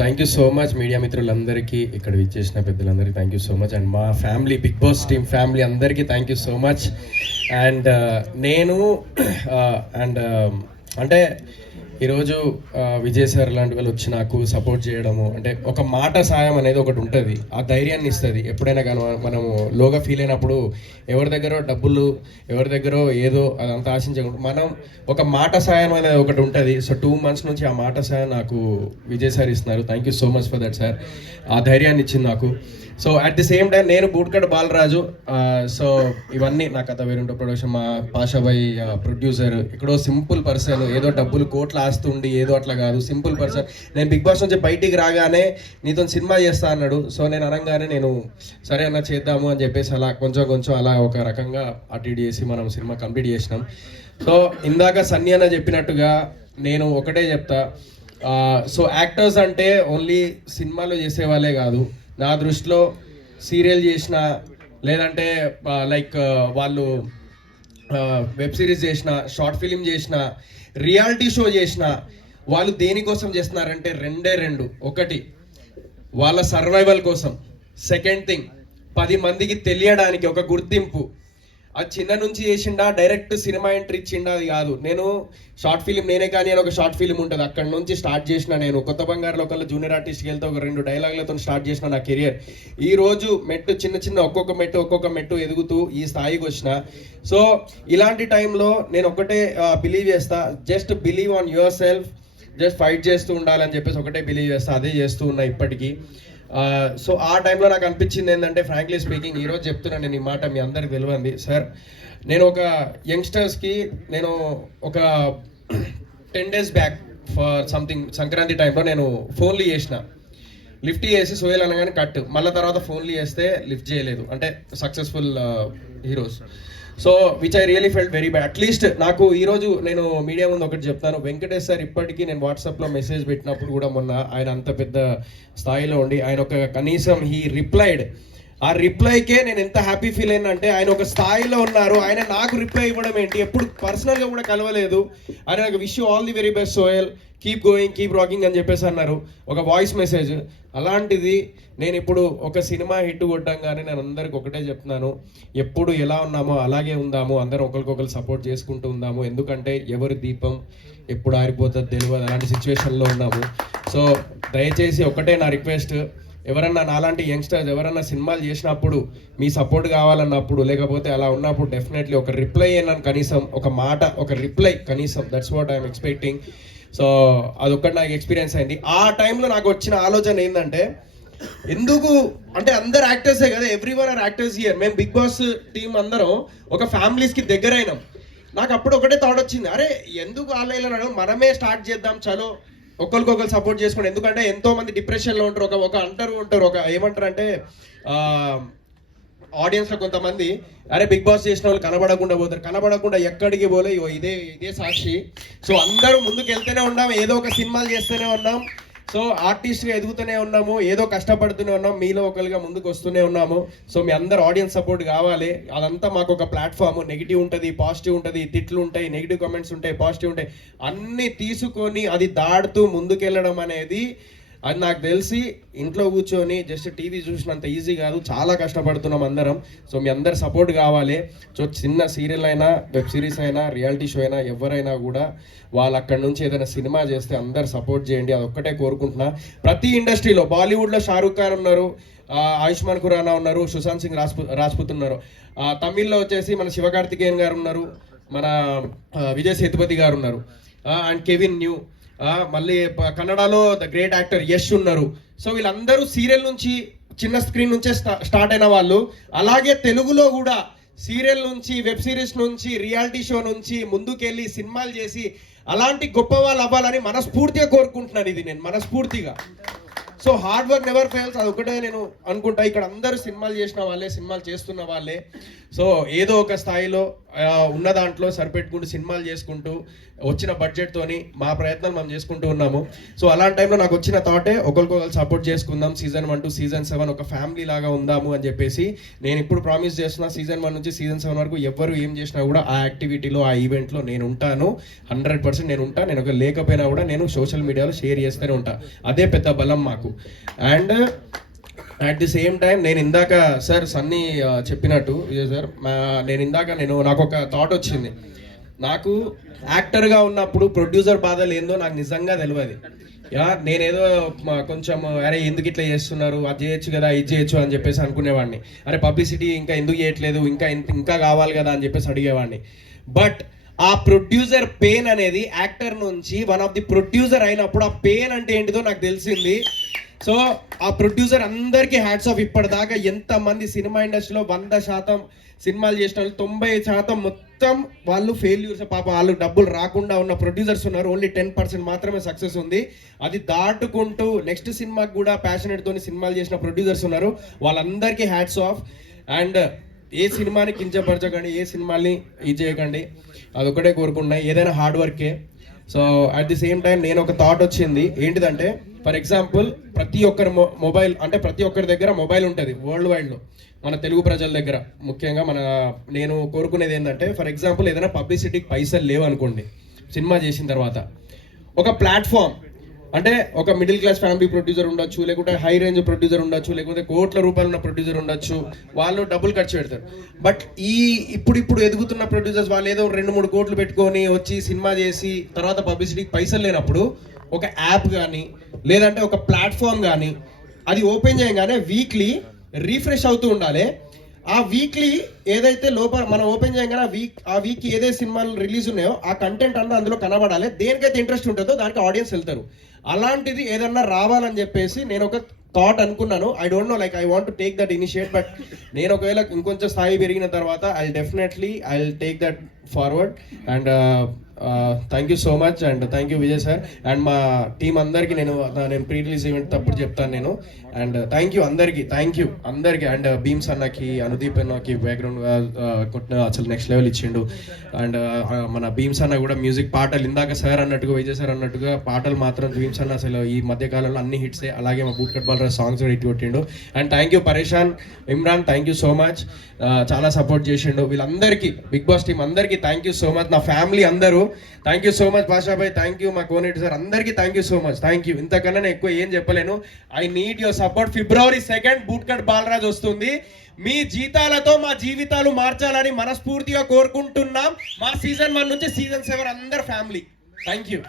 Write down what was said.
Thank you so much media మిత్రులందరికీ, ఇక్కడ విచ్చేసిన పెద్దలందరికీ thank you so much. And మా family, big boss team family అందరికీ thank you so much. And నేను అండ్ అంటే ఈరోజు విజయ్ సార్ లాంటి వాళ్ళు వచ్చి నాకు సపోర్ట్ చేయడము, అంటే ఒక మాట సాయం అనేది ఒకటి ఉంటుంది, ఆ ధైర్యాన్ని ఇస్తుంది. ఎప్పుడైనా కానీ మనము లోగా ఫీల్ అయినప్పుడు ఎవరి దగ్గర డబ్బులు, ఎవరి దగ్గర ఏదో అదంతా ఆశించకుండా మనం ఒక మాట సాయం అనేది ఒకటి ఉంటుంది. సో 2 months నుంచి ఆ మాట సాయం నాకు విజయ్ సార్ ఇస్తున్నారు. Thank you so much for that sir. ఆ ధైర్యాన్ని ఇచ్చింది నాకు. So at the same time నేను బూట్కట్ బాలరాజు. సో ఇవన్నీ నా కథ వేరుంటో ప్రొడక్షన్, మా పాషాబాయ్ ప్రొడ్యూసర్. ఇక్కడో సింపుల్ పర్సన్, ఏదో డబ్బులు కోట్లు ఆస్తుండి ఏదో అట్లా కాదు, సింపుల్ పర్సన్. నేను బిగ్ బాస్ నుంచి బయటికి రాగానే నీతో సినిమా చేస్తా అన్నాడు. సో నేను అనగానే నేను సరే అన్న చేద్దాము అని చెప్పేసి అలా కొంచెం అలా ఒక రకంగా అటు చేసి మనం సినిమా కంప్లీట్ చేసినాం. సో ఇందాక సన్నీ అన్న చెప్పినట్టుగా నేను ఒకటే చెప్తా, సో యాక్టర్స్ అంటే ఓన్లీ సినిమాలో చేసే వాళ్ళే కాదు. నా దృష్టిలో సీరియల్ చేసిన, లేదంటే లైక్ వాళ్ళు వెబ్ సిరీస్ చేసిన, షార్ట్ ఫిలిం చేసిన, రియాలిటీ షో చేసిన, వాళ్ళు దేనికోసం చేస్తున్నారంటే రెండు. ఒకటి వాళ్ళ సర్వైవల్ కోసం, సెకండ్ థింగ్ 10 మందికి తెలియడానికి ఒక గుర్తింపు. అది చిన్న నుంచి చేసిండా, డైరెక్ట్ సినిమా ఎంట్రీ ఇచ్చిండా అది కాదు. నేను షార్ట్ ఫిలిం నేనే కానీ అని ఒక షార్ట్ ఫిలిం ఉంటుంది, అక్కడ నుంచి స్టార్ట్ చేసిన. నేను కొత్త బంగారులో ఒకళ్ళు జూనియర్ ఆర్టిస్ట్కి వెళ్తే ఒక 2 డైలాగులతో స్టార్ట్ చేసిన నా కెరియర్. ఈ రోజు మెట్టు చిన్న ఒక్కొక్క మెట్టు ఎదుగుతూ ఈ స్థాయికి వచ్చిన. సో ఇలాంటి టైంలో నేను ఒకటే బిలీవ్ చేస్తా, just believe on your self, just fight చేస్తూ ఉండాలని చెప్పేసి ఒకటే బిలీవ్ చేస్తా. అదే చేస్తూ ఉన్నా ఇప్పటికీ. సో ఆ టైంలో నాకు అనిపించింది ఏంటంటే, ఫ్రాంక్లీ స్పీకింగ్, ఈరోజు చెప్తున్నాను నేను ఈ మాట, మీ అందరికి తెలియంది సార్. నేను ఒక యంగ్స్టర్స్కి నేను ఒక 10 days back for something Sankranti టైంలో నేను ఫోన్లు చేసిన. లిఫ్ట్ చేసి సోయల్ అనగానే కట్, మళ్ళీ తర్వాత ఫోన్లు చేస్తే లిఫ్ట్ చేయలేదు. అంటే successful heroes. So which I really felt very bad. At least నాకు ఈరోజు నేను మీడియా ముందు ఒకటి చెప్తాను, వెంకటేష్ సార్ ఇప్పటికీ నేను వాట్సాప్లో మెసేజ్ పెట్టినప్పుడు కూడా మొన్న ఆయన అంత పెద్ద స్థాయిలో ఉండి ఆయన ఒక కనీసం హీ రిప్లైడ్. ఆ రిప్లైకే నేను ఎంత హ్యాపీ ఫీల్ అయినా అంటే, ఆయన ఒక స్థాయిలో ఉన్నారు, ఆయన నాకు రిప్లై ఇవ్వడం ఏంటి, ఎప్పుడు పర్సనల్గా కూడా కలవలేదు. ఆయన నాకు wish you all the very best Sohel, keep going, keep rocking అని చెప్పేసి అన్నారు, ఒక వాయిస్ మెసేజ్. అలాంటిది నేను ఇప్పుడు ఒక సినిమా హిట్ కొట్టంగానే నేను అందరికి ఒకటే చెప్తున్నాను, ఎప్పుడు ఎలా ఉన్నామో అలాగే ఉందాము, అందరం ఒకరికొకరు సపోర్ట్ చేసుకుంటూ ఉందాము. ఎందుకంటే ఎవరి దీపం ఎప్పుడు ఆరిపోతుందో తెలియదు, అలాంటి సిచ్యువేషన్లో ఉన్నాము. సో దయచేసి ఒకటే నా రిక్వెస్ట్, ఎవరన్నా నాలాంటి యంగ్స్టర్స్ ఎవరన్నా సినిమాలు చేసినప్పుడు మీ సపోర్ట్ కావాలన్నప్పుడు, లేకపోతే అలా ఉన్నప్పుడు డెఫినెట్లీ ఒక రిప్లై అన్నాను, కనీసం ఒక మాట, ఒక రిప్లై కనీసం. That's what I'm expecting. So అదొక్కటి నాకు ఎక్స్పీరియన్స్ అయింది. ఆ టైంలో నాకు వచ్చిన ఆలోచన ఏంటంటే, ఎందుకు అంటే అందరు యాక్టర్సే కదా, ఎవ్రీవన్ ఆర్ యాక్టర్స్ హియర్. మేము బిగ్ బాస్ టీం అందరం ఒక ఫ్యామిలీస్కి దగ్గర అయినాం. నాకు అప్పుడు ఒకటే థాట్ వచ్చింది, అరే ఎందుకు ఆన్లైన్లో మనమే స్టార్ట్ చేద్దాం, చలో ఒకరికొకరు సపోర్ట్ చేసుకోండి. ఎందుకంటే ఎంతో మంది డిప్రెషన్లో ఉంటారు. ఒక ఉంటారు, ఒక ఏమంటారు అంటే ఆడియన్స్లో కొంతమంది, అరే బిగ్ బాస్ చేసిన వాళ్ళు కనబడకుండా పోతారు, కనబడకుండా ఎక్కడికి పోలే, ఇదే సాక్షి. సో అందరూ ముందుకు వెళ్తూనే ఉన్నాం, ఏదో ఒక సినిమాలు చేస్తూనే ఉన్నాం. సో ఆర్టిస్ట్గా ఎదుగుతూనే ఉన్నాము, ఏదో కష్టపడుతూనే ఉన్నాం, మీలో ఒకరిగా ముందుకు వస్తూనే ఉన్నాము. సో మీ అందరు ఆడియన్స్ సపోర్ట్ కావాలి. అదంతా మాకు ఒక ప్లాట్ఫామ్. నెగిటివ్ ఉంటుంది, పాజిటివ్ ఉంటుంది, తిట్లు ఉంటాయి, నెగిటివ్ కామెంట్స్ ఉంటాయి, పాజిటివ్ ఉంటాయి, అన్నీ తీసుకొని అది దాడుతూ ముందుకెళ్ళడం అనేది, అది నాకు తెలిసి ఇంట్లో కూర్చొని జస్ట్ టీవీ చూసినంత ఈజీ కాదు, చాలా కష్టపడుతున్నాం అందరం. సో మీ అందరు సపోర్ట్ కావాలి. సో చిన్న సీరియల్ అయినా, వెబ్ సిరీస్ అయినా, రియాలిటీ షో అయినా, ఎవరైనా కూడా వాళ్ళు అక్కడి నుంచి ఏదైనా సినిమా చేస్తే అందరు సపోర్ట్ చేయండి, అదొక్కటే కోరుకుంటున్నా. ప్రతి ఇండస్ట్రీలో, బాలీవుడ్లో షారూఖ్ ఖాన్ ఉన్నారు, ఆయుష్మాన్ ఖురానా ఉన్నారు, సుశాంత్ సింగ్ రాజ్పుత్ ఉన్నారు, తమిళ్లో వచ్చేసి మన శివకార్తికేయన్ గారు ఉన్నారు, మన విజయ్ సేతుపతి గారు ఉన్నారు, అండ్ కెవిన్ న్యూ, మళ్ళీ కన్నడలో ద గ్రేట్ యాక్టర్ యష్ ఉన్నారు. సో వీళ్ళందరూ సీరియల్ నుంచి, చిన్న స్క్రీన్ నుంచే స్టార్ట్ అయిన వాళ్ళు. అలాగే తెలుగులో కూడా సీరియల్ నుంచి, వెబ్ సిరీస్ నుంచి, రియాలిటీ షో నుంచి ముందుకెళ్ళి సినిమాలు చేసి అలాంటి గొప్ప వాళ్ళు అవ్వాలని మనస్ఫూర్తిగా కోరుకుంటున్నాను. ఇది నేను మనస్ఫూర్తిగా. So hard work never fails, అది ఒకటే నేను అనుకుంటా. ఇక్కడ అందరూ సినిమాలు చేసిన వాళ్ళే, సినిమాలు చేస్తున్న వాళ్ళే. సో ఏదో ఒక స్థాయిలో ఉన్న దాంట్లో సరిపెట్టుకుంటూ సినిమాలు చేసుకుంటూ వచ్చిన బడ్జెట్తోని మా ప్రయత్నాలు మనం చేసుకుంటూ ఉన్నాము. సో అలాంటి టైంలో నాకు వచ్చిన థాటే ఒకరికొకరు సపోర్ట్ చేసుకుందాం, సీజన్ 1 to సీజన్ 7 ఒక ఫ్యామిలీ లాగా ఉందాము అని చెప్పేసి నేను ఇప్పుడు ప్రామిస్ చేస్తున్నా. సీజన్ 1 నుంచి సీజన్ 7 వరకు ఎవరు ఏం చేసినా కూడా ఆ యాక్టివిటీలో ఆ ఈవెంట్లో నేను ఉంటాను. 100% నేను ఉంటాను. నేను ఒక లేకపోయినా కూడా నేను సోషల్ మీడియాలో షేర్ చేస్తూనే ఉంటాను. అదే పెద్ద బలం మాకు. And at the same time నేను ఇందాక సార్ సన్నీ చెప్పినట్టు సార్ నాకు ఒక థాట్ వచ్చింది. నాకు యాక్టర్గా ఉన్నప్పుడు ప్రొడ్యూసర్ బాధలు ఏందో నాకు నిజంగా తెలియదు. నేనేదో కొంచెం అరే ఎందుకు ఇట్లా చేస్తున్నారు, అది చేయొచ్చు కదా, ఇది చేయొచ్చు అని చెప్పేసి అనుకునేవాడిని. అరే పబ్లిసిటీ ఇంకా ఎందుకు చేయట్లేదు, ఇంకా కావాలి కదా అని చెప్పేసి అడిగేవాడిని. బట్ ఆ ప్రొడ్యూసర్ పెయిన్ అనేది యాక్టర్ నుంచి వన్ ఆఫ్ ది ప్రొడ్యూసర్ అయినప్పుడు ఆ పెయిన్ అంటే ఏంటిదో నాకు తెలిసింది. సో ఆ ప్రొడ్యూసర్ అందరికీ హ్యాట్స్ ఆఫ్. ఇప్పటిదాకా ఎంతమంది సినిమా ఇండస్ట్రీలో 100% సినిమాలు చేసిన వాళ్ళు 90% మొత్తం వాళ్ళు ఫెయిల్యూర్స్. పాప వాళ్ళు డబ్బులు రాకుండా ఉన్న ప్రొడ్యూసర్స్ ఉన్నారు. ఓన్లీ 10% మాత్రమే సక్సెస్ ఉంది. అది దాటుకుంటూ నెక్స్ట్ సినిమాకి కూడా ప్యాషనెట్తోని సినిమాలు చేసిన ప్రొడ్యూసర్స్ ఉన్నారు. వాళ్ళందరికీ హ్యాట్స్ ఆఫ్. అండ్ ఏ సినిమాని కించపరచకండి, ఏ సినిమాని ఇది చేయకండి, అదొకటే కోరుకుంటున్నాయి. ఏదైనా హార్డ్ వర్కే. So at the same time నేను ఒక థాట్ వచ్చింది. ఏంటిదంటే ఫర్ ఎగ్జాంపుల్ ప్రతి ఒక్కరి మొబైల్ అంటే ప్రతి ఒక్కరి దగ్గర మొబైల్ ఉంటుంది వరల్డ్ వైడ్లో, మన తెలుగు ప్రజల దగ్గర ముఖ్యంగా. నేను కోరుకునేది ఏంటంటే ఫర్ ఎగ్జాంపుల్ ఏదైనా పబ్లిసిటీకి పైసలు లేవు అనుకోండి, సినిమా చేసిన తర్వాత ఒక ప్లాట్ఫామ్ అంటే ఒక మిడిల్ క్లాస్ ఫ్యామిలీ ప్రొడ్యూసర్ ఉండొచ్చు, లేకుంటే హై రేంజ్ ప్రొడ్యూసర్ ఉండొచ్చు, లేకుంటే కోట్ల రూపాయలు ఉన్న ప్రొడ్యూసర్ ఉండొచ్చు. వాళ్ళు డబ్బులు ఖర్చు పెడతారు. బట్ ఇప్పుడు ఎదుగుతున్న ప్రొడ్యూసర్స్ వాళ్ళు ఏదో 2-3 కోట్లు పెట్టుకొని వచ్చి సినిమా చేసి తర్వాత పబ్లిసిటీకి పైసలు లేనప్పుడు ఒక యాప్ కానీ లేదంటే ఒక ప్లాట్ఫామ్ కానీ అది ఓపెన్ చేయగానే వీక్లీ రీఫ్రెష్ అవుతూ ఉండాలి. ఆ వీక్లీ ఏదైతే లోపల మనం ఓపెన్ చేయగానే ఆ వీక్ ఏదైతే సినిమాలు రిలీజ్ ఉన్నాయో ఆ కంటెంట్ అంతా అందులో కనబడాలి. దేనికైతే ఇంట్రెస్ట్ ఉంటుందో దానికి ఆడియన్స్ వెళ్తారు. అలాంటిది ఏదన్నా రావాలని చెప్పేసి నేను ఒక థాట్ అనుకున్నాను. I don't know like I want to take that initiate. But నేను ఒకవేళ ఇంకొంచెం స్థాయి పెరిగిన తర్వాత I take that forward. And thank you so much. And thank you Vijay sir. And మా టీం అందరికీ నేను ప్రీ రిలీజ్ ఈవెంట్ తప్పుడు చెప్తాను నేను. అండ్ థ్యాంక్ యూ అందరికీ. అండ్ భీమ్స్ అన్నకి, అనుదీప్ అన్నకి బ్యాక్గ్రౌండ్ కొట్టిన అసలు నెక్స్ట్ లెవెల్ ఇచ్చిండు. అండ్ మన భీమ్స్ అన్న కూడా మ్యూజిక్ పాటలు ఇందాక సార్ అన్నట్టుగా విజయ్ సార్ అన్నట్టుగా పాటలు మాత్రం భీమ్స్ అన్న అసలు ఈ మధ్యకాలంలో అన్ని హిట్సే. అలాగే మా బూట్ కట్ బాలరాజ్ సాంగ్స్ కూడా హిట్ కొట్టిండు. And thank you Pareshan, Imran, thank you so much. చాలా సపోర్ట్ చేసిండు. వీళ్ళందరికీ బిగ్ బాస్ టీం అందరికీ థ్యాంక్ యూ సో మచ్. నా ఫ్యామిలీ అందరూ thank you so much. Pashabhai thank you. మా కోనేటి సార్ అందరికీ thank you so much. Thank you. ఇంతకన్నా నేను ఎక్కువ ఏం చెప్పలేను. I need your support. February 2 boot cut Balaraj వస్తుంది. మీ జీతాలతో మా జీవితాలు మార్చాలని మనస్ఫూర్తిగా కోరుకుంటున్నాం. మా సీజన్ 1 నుంచి సీజన్ 7 అందరు ఫ్యామిలీ. Thank you.